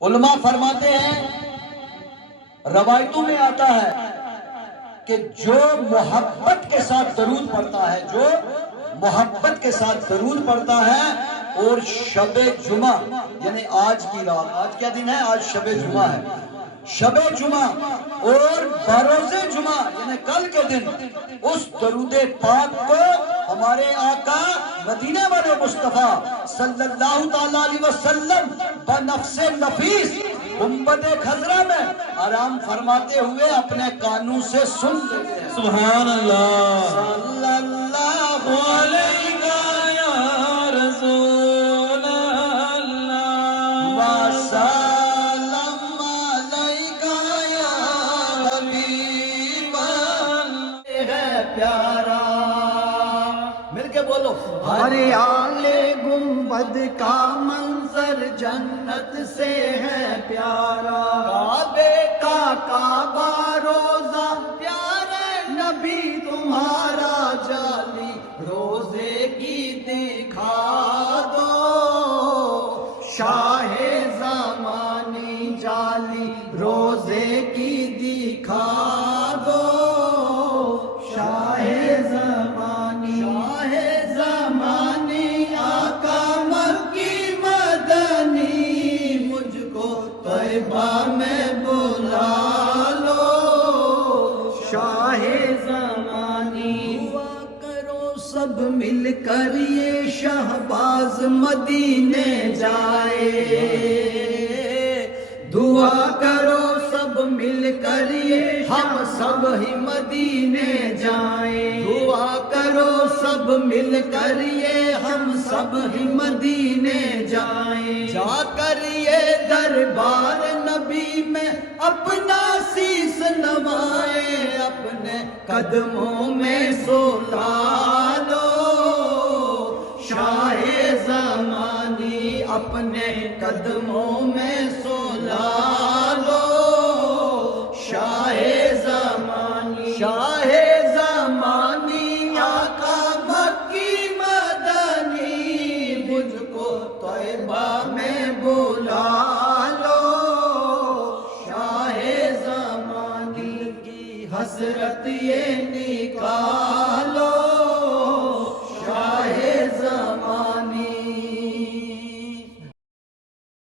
علماء فرماتے ہیں، روایتوں میں آتا ہے کہ جو محبت کے ساتھ درود پڑھتا ہے، جو محبت کے ساتھ درود پڑھتا ہے اور شب جمعہ یعنی آج کی رات، آج کیا دن ہے؟ آج شب جمعہ ہے، شب جمعہ اور بروز جمعہ یعنی کل کے دن اس درود پاک کو ہمارے آقا مدینے والے مصطفیٰ صلی اللہ تعالیٰ علیہ وسلم بنفس نفیس گنبد خضرا میں آرام فرماتے ہوئے اپنے کانوں سے سن لیتے ہیں۔ سبحان اللہ، صلی اللہ علیہ یا رسول اللہ، وسلم علیکہ یا حبیب اللہ۔ ہے پیارا، مل کے بولو، ہر آل گنبد کا منظر جنت سے ہے پیارا، کعبے کا کعبہ روزہ پیارے نبی تمہارا جالی روزے کی دکھا دو، شاہ زمانی جالی روزے کی دکھا دو، شاہ زمانی آقا مکی مدنی مجھ کو طیبہ میں بلا لو، شاہ زمانی دعا کرو سب مل کر یہ شہباز مدینے جائے، دعا کرو سب مل کر یہ ہم سب ہی مدینے جائیں، دعا کرو سب مل کر یہ ہم سب ہی مدینے جائیں، جا کر یہ دربار نبی میں اپنا سیس نوائیں، اپنے قدموں میں سلا لو، شاہ زمانی اپنے قدموں میں سلا لو، شاہ زمانی آقا مکی مدنی مجھ کو طیبہ میں بلا لو، شاہ زمانی کی حسرت یہ نکالو،